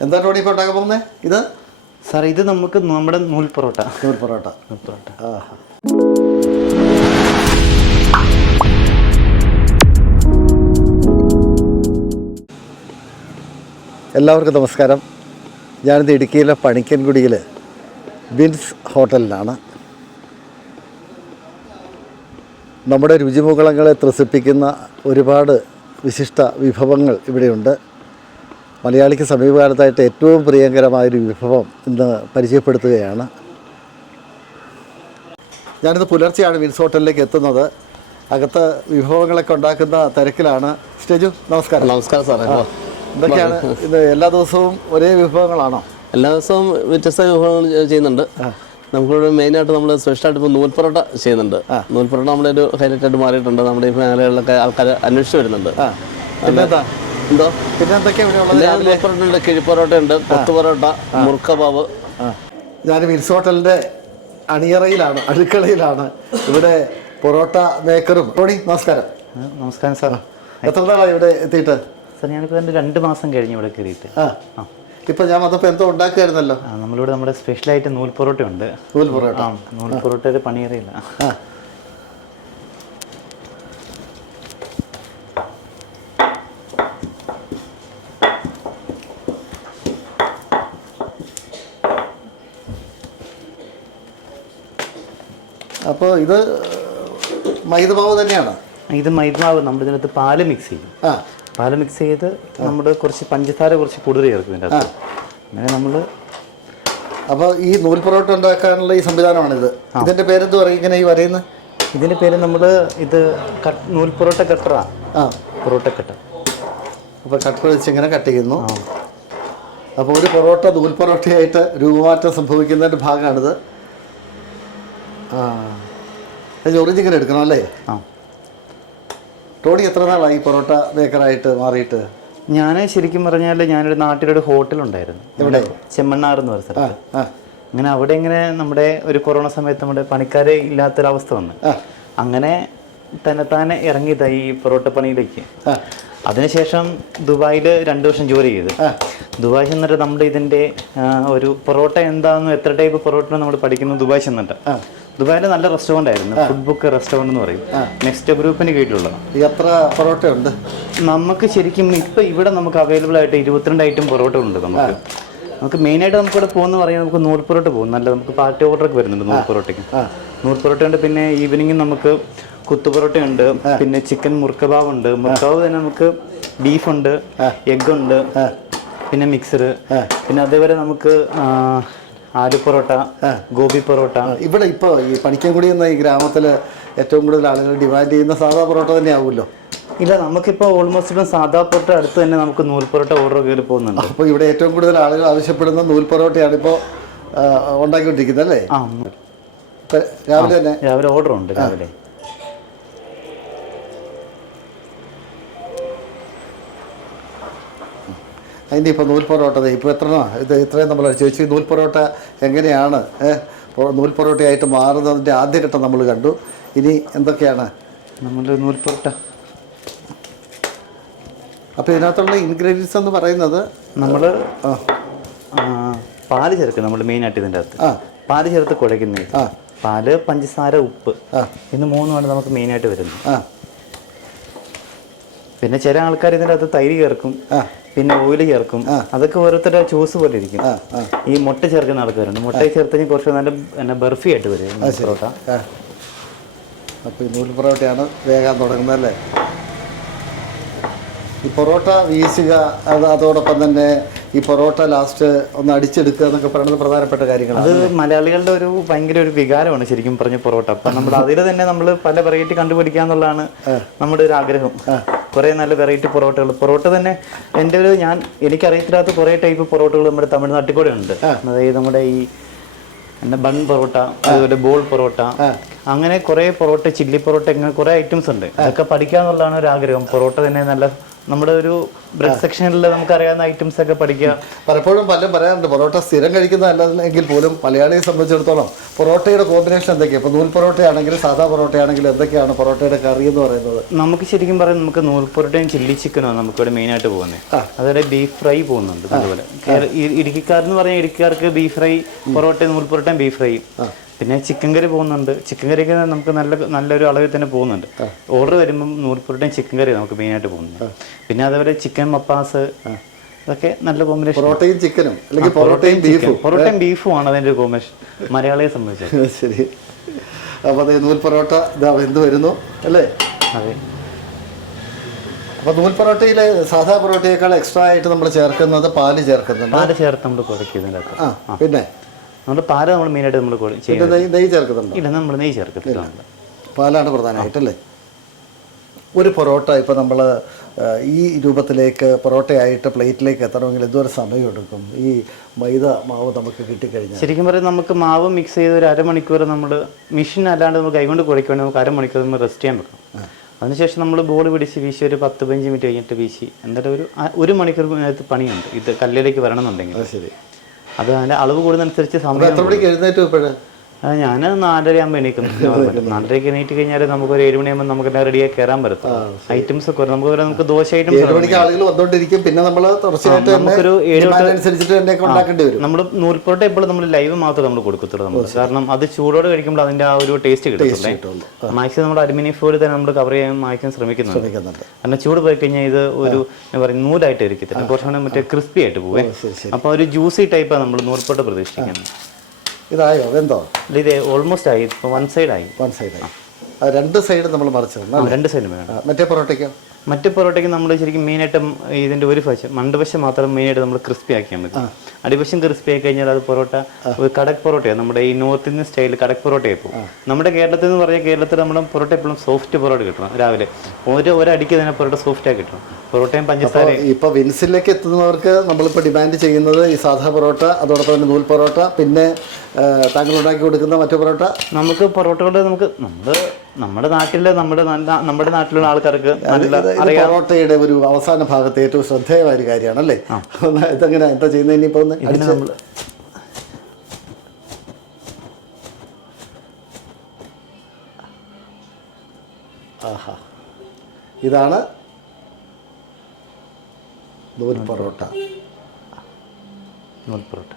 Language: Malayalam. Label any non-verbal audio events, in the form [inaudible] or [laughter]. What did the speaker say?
എന്താ ടോണി ഇപ്പോൾ ഉണ്ടാക്കാൻ പോകുന്നത് ഇത്? സാർ ഇത് നമുക്ക് നമ്മുടെ നൂൽ പൊറോട്ട. നൂൽ പൊറോട്ട. നൂൽ പൊറോട്ട. ആഹാ. എല്ലാവർക്കും നമസ്കാരം. ഞാനിത് ഇടുക്കിയിലെ പണിക്കൻകുടിയിൽ ബിൻസ് ഹോട്ടലിലാണ്. നമ്മുടെ രുചിമുകളങ്ങളെ ത്രസിപ്പിക്കുന്ന ഒരുപാട് വിശിഷ്ട വിഭവങ്ങൾ ഇവിടെയുണ്ട്. മലയാളിക്ക് സമീപകാലത്തായിട്ട് ഏറ്റവും പ്രിയങ്കരമായൊരു വിഭവം ഇന്ന് പരിചയപ്പെടുത്തുകയാണ്. ഞാനിത് പുലർച്ചെയാണ് വിൻസ് ഹോട്ടലിലേക്ക് എത്തുന്നത്. അകത്ത് വിഭവങ്ങളൊക്കെ ഉണ്ടാക്കുന്ന തിരക്കിലാണ്. സ്റ്റേജു നമസ്കാരം. നമസ്കാരം സാറേ. എന്തൊക്കെയാണ് ഇത് എല്ലാ ദിവസവും ഒരേ വിഭവങ്ങളാണോ? എല്ലാ ദിവസവും വ്യത്യസ്ത വിഭവങ്ങൾ ചെയ്യുന്നുണ്ട്. നമുക്കിവിടെ മെയിനായിട്ട് നമ്മൾ സ്പെഷ്യലായിട്ട് ഇപ്പോൾ നൂൽ പൊറോട്ട ചെയ്യുന്നുണ്ട്. നൂൽ പൊറോട്ട നമ്മുടെ ഒരു ഹൈലൈറ്റ് ആയിട്ട് മാറിയിട്ടുണ്ട്. നമ്മുടെ ഈ മേഖലകളിലൊക്കെ ആൾക്കാർ അന്വേഷിച്ച് വരുന്നുണ്ട്. എന്തോ? പിന്നെ എന്തൊക്കെയാണ് ഇവിടെ ഉള്ളത് ഉണ്ട്. കിഴിപ്പൊറോട്ട ഉണ്ട് കൊത്തു പൊറോട്ട മുറുക്കബാബ് ഞാൻ മിൽസ് ഹോട്ടലിന്റെ അണിയറയിലാണ് അടുക്കളയിലാണ്. ഇവിടെ പൊറോട്ട മേക്കറും. ടോണി നമസ്കാരം. നമസ്കാരം സാർ. എത്ര നാളായി ഇവിടെ എത്തിയിട്ട്? സാർ ഞാനിപ്പോൾ എന്റെ രണ്ട് മാസം കഴിഞ്ഞ് ഇവിടെ കയറിയിട്ട്. ആ. ഇപ്പം ഞാൻ വന്നപ്പോൾ എന്തോ ഉണ്ടാക്കുമായിരുന്നല്ലോ നമ്മളിവിടെ നമ്മുടെ സ്പെഷ്യലായിട്ട് നൂൽ പൊറോട്ട ഉണ്ട് നൂൽ പൊറോട്ട നൂൽ നൂൽ പൊറോട്ടയുടെ പണിയറിയില്ല അപ്പോൾ ഇത് മൈദമാവ് തന്നെയാണ്? ഇത് മൈദമാവ് നമ്മൾ ഇതിനകത്ത് പാൽ മിക്സ് ചെയ്യും. ആ. പാൽ മിക്സ് ചെയ്ത് നമ്മൾ കുറച്ച് പഞ്ചസാര കുറച്ച് കൂടുതൽ ചേർക്കും ഇതിന്റെ അകത്ത് അങ്ങനെ നമ്മൾ അപ്പോൾ ഈ നൂൽ പൊറോട്ട ഉണ്ടാക്കാനുള്ള ഈ സംവിധാനമാണിത്. ഇതിന്റെ പേരെന്ത് പറയും ഇങ്ങനെ ഈ വരയുന്നത് ഇതിന്റെ പേര് നമ്മൾ ഇത് കട്ട് നൂൽ പൊറോട്ട കട്ടറാ ആ. പൊറോട്ട കട്ടർ അപ്പോൾ കട്ടർ വെച്ച് ഇങ്ങനെ കട്ട് ചെയ്യുന്നു. അപ്പോൾ ഒരു പൊറോട്ട നൂൽ പൊറോട്ടയായിട്ട് രൂപമാറ്റം സംഭവിക്കുന്നതിന്റെ ഭാഗമാണിത്. ആ. ഇത് ഒറിജിനൽ എടുക്കണം അല്ലേ? ആ. ടോണി എത്ര നാളായി പൊറോട്ട ബേക്കറായിട്ട് മാറിയിട്ട്? ഞാൻ ശരിക്കും പറഞ്ഞാൽ ഞാനൊരു നാട്ടിലൊരു ഹോട്ടലുണ്ടായിരുന്നു. ഇവിടെ ചെമ്മണ്ണാർ എന്ന് പറഞ്ഞ സ്ഥലത്ത്. ആ അങ്ങനെ അവിടെ ഇങ്ങനെ നമ്മുടെ ഒരു കൊറോണ സമയത്ത് നമ്മുടെ പണിക്കാരെ ഇല്ലാത്തൊരവസ്ഥ വന്നു. അങ്ങനെ തന്നെത്താനെ ഇറങ്ങിയതായി ഈ പൊറോട്ട പണിയിലേക്ക്. അതിനുശേഷം ദുബായിൽ രണ്ട് വർഷം ജോലി ചെയ്തു. ദുബായ് ചെന്നിട്ട് നമ്മുടെ ഇതിന്റെ ഒരു പൊറോട്ട എന്താണെന്ന് എത്ര ടൈപ്പ് പൊറോട്ട നമ്മൾ പഠിക്കുന്നു ദുബായ് ചെന്നിട്ട്. ദുബായിൽ നല്ല റെസ്റ്റോറന്റ് ആയിരുന്നു. ഫുഡ് ബുക്ക് റെസ്റ്റോറന്റ് എന്ന് പറയും. നെക്സ്റ്റ് ഗ്രൂപ്പിന് കീഴിലുള്ള എത്ര പൊറോട്ട ഉണ്ട്. നമുക്ക് ശരിക്കും ഇപ്പം ഇവിടെ നമുക്ക് അവൈലബിൾ ആയിട്ട് ഇരുപത്തിരണ്ട് ഐറ്റം പൊറോട്ട ഉണ്ട് നമുക്ക്. നമുക്ക് മെയിനായിട്ട് നമുക്ക് ഇവിടെ പോകുന്ന പറയാൻ നമുക്ക് നൂൽ പൊറോട്ട പോകും. നല്ല നമുക്ക് പാർട്ടി ഓർഡർ ഒക്കെ വരുന്നുണ്ട് നൂൽ പൊറോട്ടയ്ക്ക്. നൂൽ പൊറോട്ട ഉണ്ട് പിന്നെ ഈവനിങ് നമുക്ക് കുത്തു പൊറോട്ട ഉണ്ട് പിന്നെ ചിക്കൻ മുർക്കബാവ് ഉണ്ട്. മുർക്കബാവ് തന്നെ നമുക്ക് ബീഫ് ഉണ്ട് എഗ് ഉണ്ട് പിന്നെ മിക്സർ പിന്നെ അതേപോലെ നമുക്ക് ആലു പൊറോട്ട ഗോപി പൊറോട്ട. ഇവിടെ ഇപ്പോൾ ഈ പണിക്കൻകുടി എന്ന ഈ ഗ്രാമത്തിൽ ഏറ്റവും കൂടുതൽ ആളുകൾ ഡിമാൻഡ് ചെയ്യുന്ന സാധാ പൊറോട്ട തന്നെ ആവുമല്ലോ ഇല്ല നമുക്കിപ്പോൾ ഓൾമോസ്റ്റ് ഇപ്പം സാധാ പൊറോട്ട അടുത്ത് തന്നെ നമുക്ക് നൂൽ പൊറോട്ട ഓർഡർ കയറി പോകുന്നുണ്ട്. അപ്പോൾ ഇവിടെ ഏറ്റവും കൂടുതൽ ആളുകൾ ആവശ്യപ്പെടുന്ന നൂൽ പൊറോട്ടയാണ് ഇപ്പോൾ ഉണ്ടാക്കിക്കൊണ്ടിരിക്കുന്നത് അല്ലേ? ആ രാവിലെ തന്നെ? രാവിലെ ഓർഡർ ഉണ്ട് രാവിലെ. അതിന്റെ ഇപ്പോൾ നൂൽ പൊറോട്ട ഇപ്പോൾ എത്ര ഇത് ഇത്രയും നമ്മൾ ചോദിച്ചു. നൂൽ പൊറോട്ട എങ്ങനെയാണ്? നൂൽ പൊറോട്ടയായിട്ട് മാറുന്നതിന്റെ ആദ്യഘട്ടം നമ്മൾ കണ്ടു. ഇനി എന്തൊക്കെയാണ്? നമ്മുടെ നൂൽ പൊറോട്ട. അപ്പോൾ ഇതിനകത്തുള്ള ഇൻഗ്രീഡിയൻസ് എന്ന് പറയുന്നത് നമ്മൾ പാൽ ചേർക്കും നമ്മൾ മെയിനായിട്ട് ഇതിന്റെ അകത്ത്. ആ. പാൽ ചേർത്ത് കുഴയ്ക്കുന്നത് ആ. പാൽ പഞ്ചസാര ഉപ്പ്. ആ. ഇത് മൂന്നുമാണ് നമുക്ക് മെയിനായിട്ട് വരുന്നത്. ആ. പിന്നെ ചില ആൾക്കാർ ഇതിന്റെ അകത്ത് തൈര് ചേർക്കും. ആ. പിന്നെ ഓയിൽ ചേർക്കും. അതൊക്കെ ഓരോരുത്തരുടെ ചൂസ് പോലെ ഇരിക്കും. ഈ മുട്ട ചേർക്കുന്ന ആൾക്കാരുണ്ട്. മുട്ട ചേർത്ത് കഴിഞ്ഞാൽ കുറച്ച് നല്ല പിന്നെ ബർഫി ആയിട്ട് വരും പൊറോട്ട അപ്പോൾ ഈ നൂൽ പൊറോട്ടയാണ് വേഗം തുടങ്ങുന്നത് അല്ലേ? ഈ പൊറോട്ട വീശുക അത് അതോടൊപ്പം തന്നെ ഈ പൊറോട്ട ലാസ്റ്റ് ഒന്ന് അടിച്ചെടുക്കുക എന്നൊക്കെ പറയുന്നത് പ്രധാനപ്പെട്ട കാര്യങ്ങളാണ് അത് മലയാളികളുടെ ഒരു ഭയങ്കര ഒരു വികാരമാണ് ശരിക്കും പറഞ്ഞ പൊറോട്ട. അപ്പം നമ്മൾ അതിൽ തന്നെ നമ്മൾ പല വെറൈറ്റി കണ്ടുപിടിക്കുക എന്നുള്ളതാണ് നമ്മുടെ ഒരു ആഗ്രഹം. കുറേ നല്ല വെറൈറ്റി പൊറോട്ടകൾ. പൊറോട്ട തന്നെ എന്റെ ഒരു ഞാൻ എനിക്കറിയത്തില്ലാത്ത കുറേ ടൈപ്പ് പൊറോട്ടകൾ നമ്മുടെ തമിഴ്നാട്ടിൽ കൂടെ ഉണ്ട്. അതായത് നമ്മുടെ ഈ പിന്നെ ബൺ പൊറോട്ട അതുപോലെ ബോൾ പൊറോട്ട അങ്ങനെ കുറേ പൊറോട്ട ചില്ലി പൊറോട്ട ഇങ്ങനെ കുറേ ഐറ്റംസ് ഉണ്ട്. അതൊക്കെ പഠിക്കാന്നുള്ളതാണ് ഒരു ആഗ്രഹം. പൊറോട്ട തന്നെ നല്ല നമ്മുടെ ഒരു ബ്രെഡ് സെക്ഷനിൽ നമുക്കറിയാവുന്ന ഐറ്റംസ് ഒക്കെ പഠിക്കുക. പലപ്പോഴും പലരും പറയാറുണ്ട് പൊറോട്ട സ്ഥിരം കഴിക്കുന്നതല്ലെങ്കിൽ പോലും മലയാളിയെ സംബന്ധിച്ചിടത്തോളം പൊറോട്ടയുടെ കോമ്പിനേഷൻ എന്തൊക്കെയാണ് ഇപ്പോൾ നൂൽ പൊറോട്ടയാണെങ്കിലും സാധാ പൊറോട്ടയാണെങ്കിലും എന്തൊക്കെയാണ് പൊറോട്ടയുടെ കറി എന്ന് പറയുന്നത്? നമുക്ക് ശരിക്കും പറയാം നമുക്ക് നൂൽ പൊറോട്ടയും ചില്ലി ചിക്കനോ നമുക്ക് ഇവിടെ മെയിൻ ആയിട്ട് പോകുന്നത്. അതുപോലെ ബീഫ് ഫ്രൈ പോകുന്നുണ്ട് അതുപോലെ ഇടുക്കിക്കാർ എന്ന് പറഞ്ഞാൽ ഇടുക്കിക്കാർക്ക് ബീഫ് ഫ്രൈ പൊറോട്ടയും നൂൽ പൊറോട്ടയും ബീഫ് ഫ്രൈ പിന്നെ ചിക്കൻ കറി പോകുന്നുണ്ട്. ചിക്കൻ കറിയൊക്കെ നമുക്ക് നല്ല നല്ലൊരു അളവിൽ തന്നെ പോകുന്നുണ്ട്. ഓർഡർ വരുമ്പം നൂൽപ്പൊറോട്ടയും ചിക്കൻ കറി നമുക്ക് മെയിൻ ആയിട്ട് പോകുന്നത് പിന്നെ അതേപോലെ ചിക്കൻ മപ്പാസ് അതൊക്കെ നല്ല കോമ്പിനേഷൻ പൊറോട്ടയും ചിക്കനും അല്ലെങ്കിൽ പൊറോട്ടയും ബീഫും പൊറോട്ടയും ബീഫും ആണ് അതിന്റെ കോമ്പിനേഷൻ മലയാളിയെ സംബന്ധിച്ച് ശരി. അപ്പോൾ അതേ നൂൽ പൊറോട്ട ഇതാ എന്ത് വരുന്നു അല്ലേ? അതെ. അപ്പോൾ നൂൽ പൊറോട്ടയിൽ സാധാ പൊറോട്ടയേക്കാൾ എക്സ്ട്രാ ആയിട്ട് നമ്മൾ ചേർക്കുന്നത് പാൽ ചേർക്കുന്നുണ്ട്. പാൽ ചേർത്ത് നമ്മൾ ആ. പിന്നെ? നമ്മുടെ പാൽ നമ്മൾ മെയിനായിട്ട് നമ്മൾ ചെയ്യുന്നത്. നെയ്യ് ചേർക്കുന്നുണ്ട്? ഇല്ല നമ്മൾ നെയ്യ് ചേർക്കത്തില്ല. പാലാണ് പ്രധാനമായിട്ടല്ലേ ഒരു പൊറോട്ട ഇപ്പോൾ നമ്മൾ ഈ രൂപത്തിലേക്ക് പൊറോട്ടയായിട്ട് പ്ലേറ്റിലേക്ക് എത്തണമെങ്കിൽ എന്തോരം സമയം എടുക്കും ഈ മൈദ മാവ് നമുക്ക് കിട്ടിക്കഴിഞ്ഞാൽ. ശരിക്കും പറയാം നമുക്ക് മാവ് മിക്സ് ചെയ്ത് ഒരു അരമണിക്കൂർ നമ്മൾ മെഷീൻ അല്ലാണ്ട് നമ്മൾ കൈകൊണ്ട് കുഴക്കുകയാണെങ്കിൽ നമുക്ക് അരമണിക്കൂർ നമ്മൾ റെസ്റ്റ് ചെയ്യാൻ വെക്കണം അതിനുശേഷം നമ്മൾ ബോൾ പിടിച്ച് വീശി ഒരു പത്ത് പതിനഞ്ച് മിനിറ്റ് കഴിഞ്ഞിട്ട് വീശി. എന്നിട്ട് ഒരു ഒരു മണിക്കൂർ നേരത്ത് പണിയുണ്ട്. ഇത് കല്ലിലേക്ക് വരണമെന്നുണ്ടെങ്കിൽ. ശരി. അത് അതിന്റെ അളവ് കൂടുന്നതനുസരിച്ച് സമയം എത്ര മണിക്ക് എഴുന്നേറ്റ് ഇപ്പോഴ് ഞാൻ നാലര ആകുമ്പോൾ എണീക്കുന്നു [laughs] നാലരയ്ക്ക് എണീറ്റ് കഴിഞ്ഞാൽ നമുക്ക് ഒരു ഏഴ് മണിയാകുമ്പോൾ നമുക്ക് എല്ലാം റെഡിയായി കയറാൻ പറ്റും ഐറ്റംസ് ഒക്കെ നമുക്ക് നമുക്ക് ദോശ ഐറ്റംസ് ആളുകൾ വന്നുകൊണ്ടിരിക്കും പിന്നെ നമ്മൾ നൂൽപ്പൊട്ട നമുക്കൊരു ഏഴ് നമ്മൾ നൂൽപ്പൊറോട്ട ഇപ്പോൾ നമ്മൾ ലൈവ് മാത്രമേ നമ്മൾ കൊടുക്കത്തുള്ളൂ നമ്മൾ കാരണം അത് ചൂടോടെ കഴിക്കുമ്പോൾ അതിന്റെ ആ ഒരു ടേസ്റ്റ് കിട്ടും മാക്സിമം നമ്മുടെ അലുമിനിയം ഫോയിൽ തന്നെ നമ്മൾ കവർ ചെയ്യാൻ മാക്സിമം ശ്രമിക്കുന്നുണ്ട്. കാരണം ചൂട് പോയി കഴിഞ്ഞാൽ ഇത് ഒരു പറയും നൂലായിട്ട് ഇരിക്കത്തില്ല. കുറച്ചുകൂടെ മറ്റേ ക്രിസ്പി ആയിട്ട് പോവേ. അപ്പോൾ ഒരു ജ്യൂസി ടൈപ്പാണ് നമ്മൾ നൂൽപ്പൊട്ട പ്രതീക്ഷിക്കുന്നത്. ഇതായോ? വെന്തോ അല്ല, ഇത് ഓൾമോസ്റ്റ് ആയി. ഇപ്പോൾ വൺ സൈഡ് ആയി. വൺ സൈഡ് രണ്ട് സൈഡ് നമ്മൾ മറിച്ച് രണ്ട് സൈഡ് വേണം. മറ്റേ പൊറോട്ടയ്ക്കോ? മറ്റു പൊറോട്ടയ്ക്ക് നമ്മൾ ശരിക്കും മെയിനായിട്ടും ഇതിന്റെ ഒരു വശം മണ്ടുവശം മാത്രം മെയിനായിട്ട് നമ്മൾ ക്രിസ്പി ആക്കിയാൽ മതി. അടിവശം ക്രിസ്പി ആയി കഴിഞ്ഞാൽ അത് പൊറോട്ട ഒരു കടക് പൊറോട്ടയാണ് നമ്മുടെ ഈ നോർത്ത് ഇന്ത്യൻ സ്റ്റൈൽ കടക് പൊറോട്ടയായി പോകും നമ്മുടെ കേരളത്തിൽ എന്ന് പറഞ്ഞാൽ കേരളത്തിൽ നമ്മുടെ പൊറോട്ട എപ്പോഴും സോഫ്റ്റ് പൊറോട്ട കിട്ടണം രാവിലെ. ഓരോ ഒരടിക്ക് തന്നെ പൊറോട്ട സോഫ്റ്റ് ആയി കിട്ടണം. പൊറോട്ടയും പഞ്ചസാര ഇപ്പൊ വിൻസിലേക്ക് എത്തുന്നവർക്ക് നമ്മളിപ്പോൾ ഡിമാൻഡ് ചെയ്യുന്നത് ഈ സാധാ പൊറോട്ട അതോടൊപ്പം തന്നെ നൂൽ പൊറോട്ട പിന്നെ താങ്കൾ ഉണ്ടാക്കി കൊടുക്കുന്ന മറ്റു പൊറോട്ട? നമുക്ക് പൊറോട്ടകളുടെ നമുക്ക് നമ്മുടെ നമ്മുടെ നാട്ടിലെ നമ്മുടെ നമ്മുടെ നാട്ടിലുള്ള ആൾക്കാർക്ക് പൊറോട്ടയുടെ ഒരു അവസാന ഭാഗത്ത് ഏറ്റവും ശ്രദ്ധേയമായ ഒരു കാര്യമാണ് അല്ലേ ഇതെങ്ങനെ എന്താ ചെയ്യുന്നത് ഇനിയിപ്പോ ഒന്ന് അടിച്ച് നമ്മൾ ആഹാ. ഇതാണ് നൂൽ പൊറോട്ട നൂൽ പൊറോട്ട